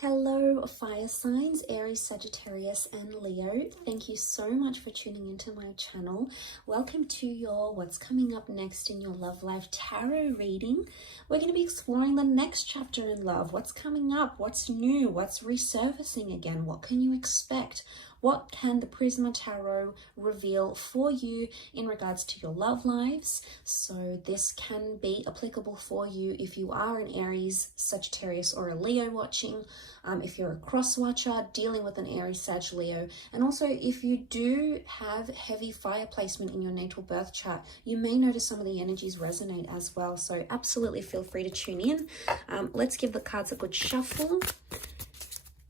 Hello, fire signs, Aries, Sagittarius, and Leo. Thank you so much for tuning into my channel. Welcome to your What's Coming Up Next in Your Love Life Tarot reading. We're going to be exploring the next chapter in love. What's coming up? What's new? What's resurfacing again? What can you expect? What can the Prisma Tarot reveal for you in regards to your love lives? So this can be applicable for you if you are an Aries, Sagittarius, or a Leo watching. If you're a cross watcher dealing with an Aries, Sag, Leo, and also if you do have heavy fire placement in your natal birth chart, you may notice some of the energies resonate as well. So absolutely feel free to tune in. Let's give the cards a good shuffle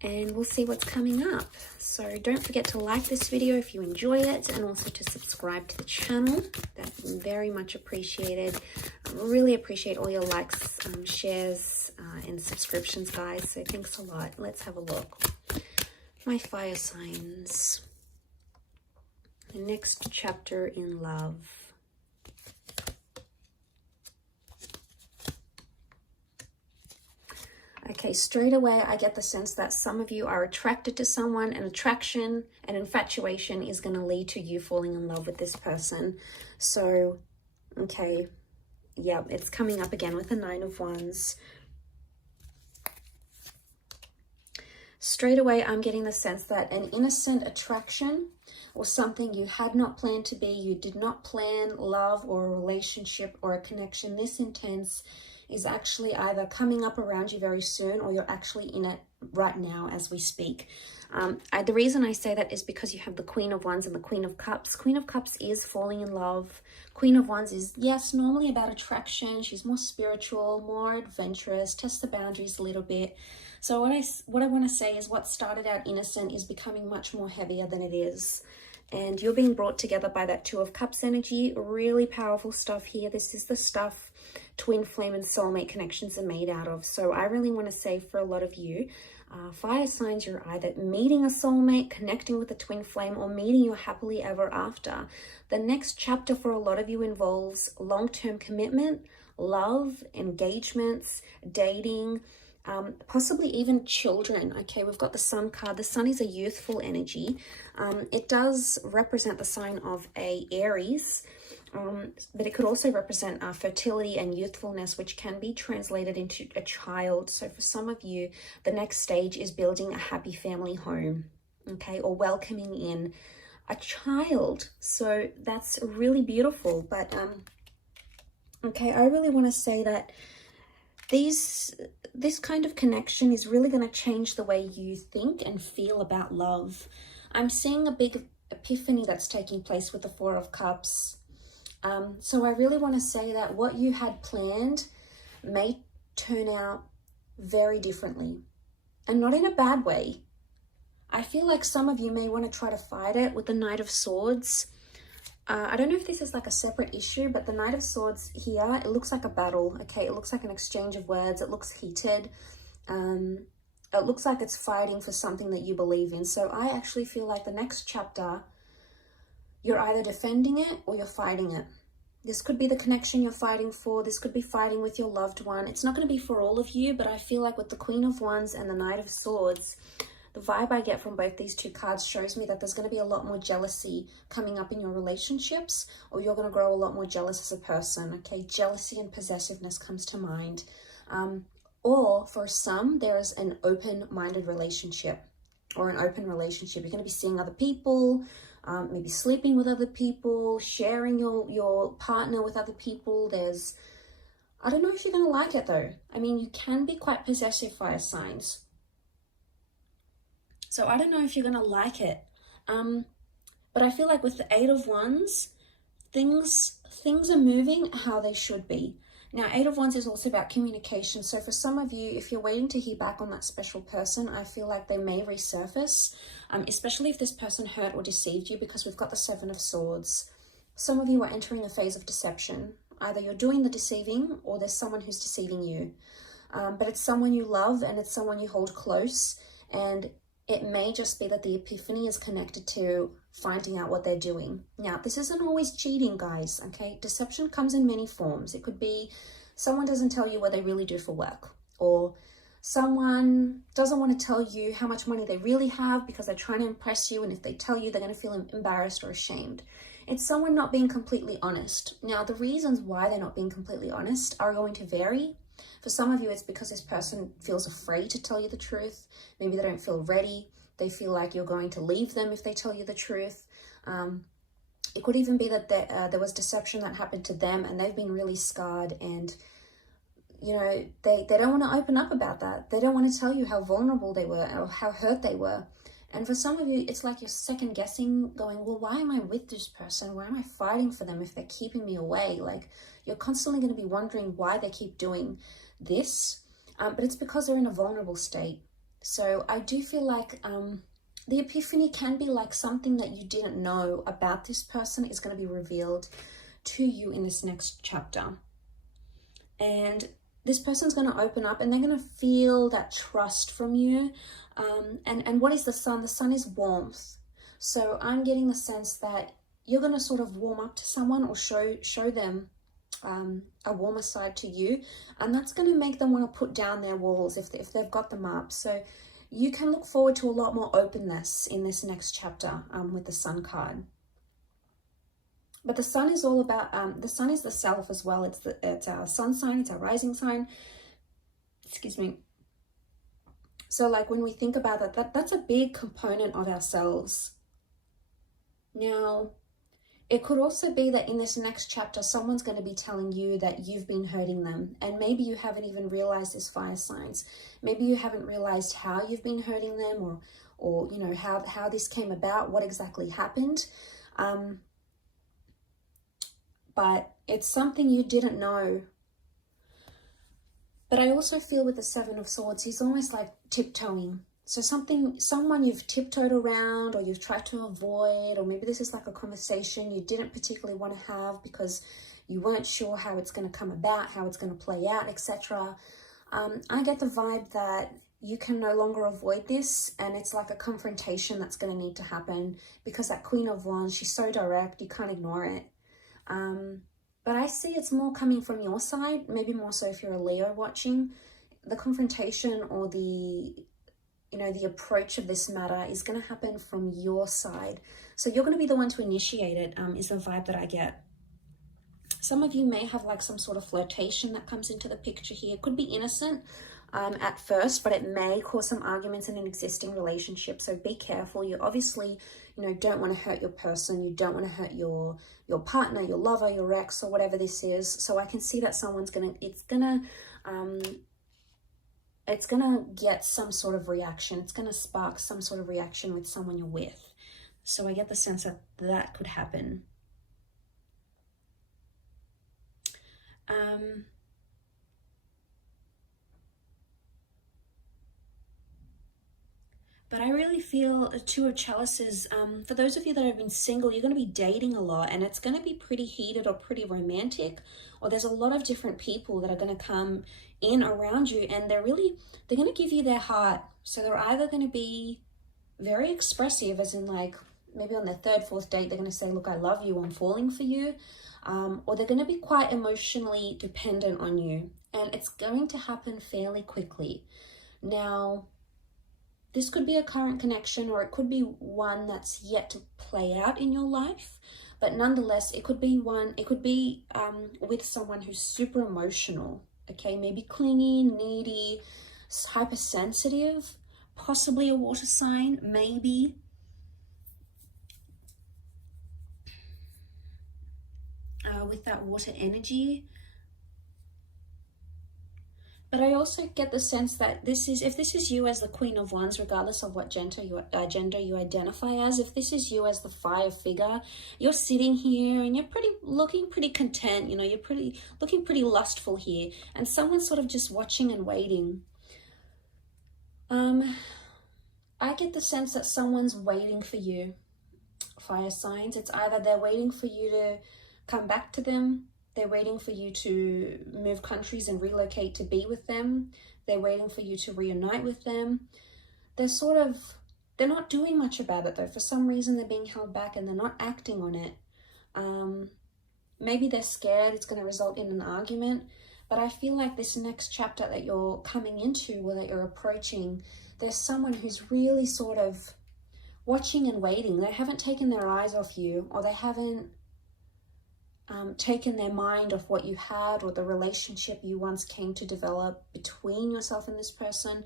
and we'll see what's coming up. So don't forget to like this video if you enjoy it, and also to subscribe to the channel. That's very much appreciated. I really appreciate all your likes, shares, and subscriptions, guys. So thanks a lot. Let's have a look. My fire signs. The next chapter in love. Okay, straight away, I get the sense that some of you are attracted to someone, and attraction and infatuation is going to lead to you falling in love with this person. So, okay, yeah, it's coming up again with the Nine of Wands. Straight away, I'm getting the sense that an innocent attraction or something you had not planned to be, you did not plan love or a relationship or a connection this intense, is actually either coming up around you very soon, or you're actually in it right now as we speak. The reason I say that is because you have the Queen of Wands and the Queen of Cups. Queen of Cups is falling in love. Queen of Wands is, yes, normally about attraction. She's more spiritual, more adventurous, tests the boundaries a little bit. So what I want to say is what started out innocent is becoming much more heavier than it is. And you're being brought together by that Two of Cups energy. Really powerful stuff here. This is the stuff twin flame and soulmate connections are made out of. So I really want to say for a lot of you, fire signs, you're either meeting a soulmate, connecting with a twin flame, or meeting your happily ever after. The next chapter for a lot of you involves long-term commitment, love, engagements, dating, possibly even children. Okay, we've got the Sun card. The Sun is a youthful energy. It does represent the sign of a Aries, but it could also represent fertility and youthfulness, which can be translated into a child. So for some of you, the next stage is building a happy family home, okay, or welcoming in a child. So that's really beautiful. But okay, I really want to say that this kind of connection is really going to change the way you think and feel about love. I'm seeing a big epiphany that's taking place with the Four of Cups. So I really want to say that what you had planned may turn out very differently, and not in a bad way. I feel like some of you may want to try to fight it with the Knight of Swords. I don't know if this is like a separate issue, but the Knight of Swords here, it looks like a battle, okay? It looks like an exchange of words. It looks heated. It looks like it's fighting for something that you believe in. So I actually feel like the next chapter, you're either defending it or you're fighting it. This could be the connection you're fighting for. This could be fighting with your loved one. It's not going to be for all of you, but I feel like with the Queen of Wands and the Knight of Swords, the vibe I get from both these two cards shows me that there's going to be a lot more jealousy coming up in your relationships, or you're going to grow a lot more jealous as a person, okay? Jealousy and possessiveness comes to mind. Or for some, there is an open-minded relationship or an open relationship. You're going to be seeing other people, maybe sleeping with other people, sharing your partner with other people. I don't know if you're going to like it though. I mean, you can be quite possessive, fire signs. So I don't know if you're going to like it. But I feel like with the Eight of Wands, things are moving how they should be. Now, Eight of Wands is also about communication. So for some of you, if you're waiting to hear back on that special person, I feel like they may resurface, especially if this person hurt or deceived you, because we've got the Seven of Swords. Some of you are entering a phase of deception. Either you're doing the deceiving or there's someone who's deceiving you. But it's someone you love and it's someone you hold close, and it may just be that the epiphany is connected to finding out what they're doing. Now, this isn't always cheating, guys, okay? Deception comes in many forms. It could be someone doesn't tell you what they really do for work, or Someone doesn't want to tell you how much money they really have because they're trying to impress you, and if they tell you, they're going to feel embarrassed or ashamed. It's someone not being completely honest. Now, the reasons why they're not being completely honest are going to vary. For some of you, it's because this person feels afraid to tell you the truth. Maybe they don't feel ready. They feel like you're going to leave them if they tell you the truth. It could even be that there was deception that happened to them and they've been really scarred, and you know, they don't want to open up about that. They don't want to tell you how vulnerable they were or how hurt they were. And for some of you, it's like you're second guessing, going, well, why am I with this person? Why am I fighting for them if they're keeping me away? Like, you're constantly going to be wondering why they keep doing this. But it's because they're in a vulnerable state. So I do feel like the epiphany can be like something that you didn't know about this person is going to be revealed to you in this next chapter. And this person's going to open up and they're going to feel that trust from you. And what is the sun? The sun is warmth. So I'm getting the sense that you're going to sort of warm up to someone or show them a warmer side to you. And that's going to make them want to put down their walls if they've got them up. So you can look forward to a lot more openness in this next chapter with the sun card. But the sun is all about, the sun is the self as well. It's our sun sign, it's our rising sign. Excuse me. So like when we think about that's a big component of ourselves. Now, it could also be that in this next chapter, someone's going to be telling you that you've been hurting them. And maybe you haven't even realized this, fire signs. Maybe you haven't realized how you've been hurting them or you know, how this came about, what exactly happened. But it's something you didn't know. But I also feel with the Seven of Swords, he's almost like tiptoeing. So someone you've tiptoed around or you've tried to avoid, or maybe this is like a conversation you didn't particularly want to have because you weren't sure how it's going to come about, how it's going to play out, etc. I get the vibe that you can no longer avoid this, and it's like a confrontation that's going to need to happen because that Queen of Wands, she's so direct, you can't ignore it. But I see it's more coming from your side, maybe more so if you're a Leo watching. The confrontation or the approach of this matter is going to happen from your side. So you're going to be the one to initiate it, is the vibe that I get. Some of you may have like some sort of flirtation that comes into the picture here. It could be innocent at first, but it may cause some arguments in an existing relationship. So be careful. You obviously, don't want to hurt your person. You don't want to hurt your partner, your lover, your ex, or whatever this is. So I can see that it's gonna get some sort of reaction. It's gonna spark some sort of reaction with someone you're with. So I get the sense that could happen. But I really feel a Two of Chalices. For those of you that have been single, you're going to be dating a lot, and it's going to be pretty heated or pretty romantic, or there's a lot of different people that are going to come in around you, and they're going to give you their heart. So they're either going to be very expressive, as in like maybe on their third, fourth date, they're going to say, look, I love you, I'm falling for you. Or they're going to be quite emotionally dependent on you, and it's going to happen fairly quickly. Now, this could be a current connection, or it could be one that's yet to play out in your life. But nonetheless, it could be with someone who's super emotional, okay? Maybe clingy, needy, hypersensitive, possibly a water sign, maybe. With that water energy. But I also get the sense that if this is you as the Queen of Wands, regardless of what gender you identify as, if this is you as the fire figure, you're sitting here and you're looking pretty content, you're looking pretty lustful here, and someone's sort of just watching and waiting. I get the sense that someone's waiting for you, fire signs. It's either they're waiting for you to come back to them, they're waiting for you to move countries and relocate to be with them, they're waiting for you to reunite with them. They're not doing much about it though. For some reason they're being held back and they're not acting on it. Maybe they're scared it's going to result in an argument, But I feel like this next chapter that you're coming into, or that you're approaching, there's someone who's really sort of watching and waiting. They haven't taken their eyes off you, or they haven't taken their mind off what you had, or the relationship you once came to develop between yourself and this person.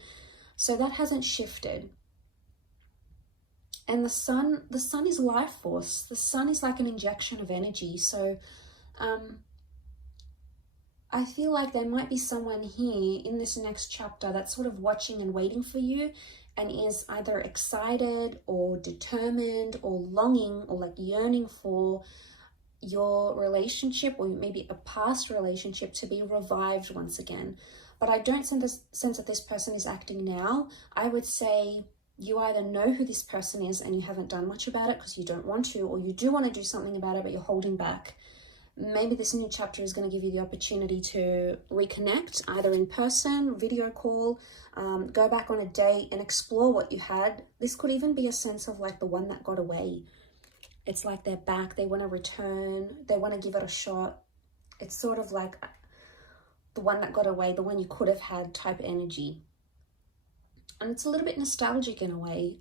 So that hasn't shifted. And the sun is life force. The sun is like an injection of energy. So I feel like there might be someone here in this next chapter that's sort of watching and waiting for you, and is either excited or determined or longing or like yearning for your relationship, or maybe a past relationship, to be revived once again. But I don't sense that this person is acting now. I would say you either know who this person is and you haven't done much about it because you don't want to, or you do want to do something about it but you're holding back. Maybe this new chapter is going to give you the opportunity to reconnect, either in person, video call, go back on a date and explore what you had. This could even be a sense of like the one that got away. It's like they're back, they want to return, they want to give it a shot. It's sort of like the one that got away, the one you could have had type energy. And it's a little bit nostalgic in a way.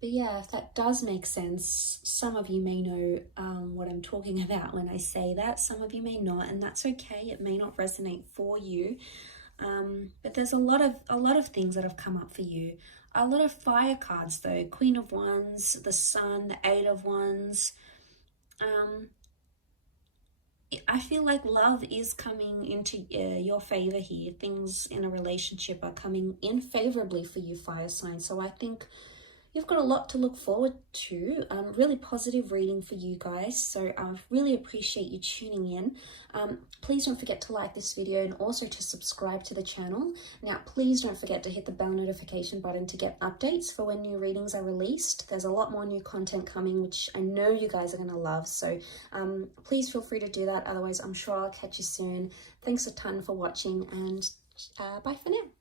But yeah, if that does make sense, some of you may know what I'm talking about when I say that. Some of you may not, and that's okay. It may not resonate for you. But there's a lot of things that have come up for you. A lot of fire cards though. Queen of Wands, the Sun, the Eight of Wands. I feel like love is coming into your favor here. Things in a relationship are coming in favorably for you, fire sign. So I think you've got a lot to look forward to. Really positive reading for you guys. So I really appreciate you tuning in. Please don't forget to like this video and also to subscribe to the channel. Now, please don't forget to hit the bell notification button to get updates for when new readings are released. There's a lot more new content coming, which I know you guys are going to love. So please feel free to do that. Otherwise, I'm sure I'll catch you soon. Thanks a ton for watching, and bye for now.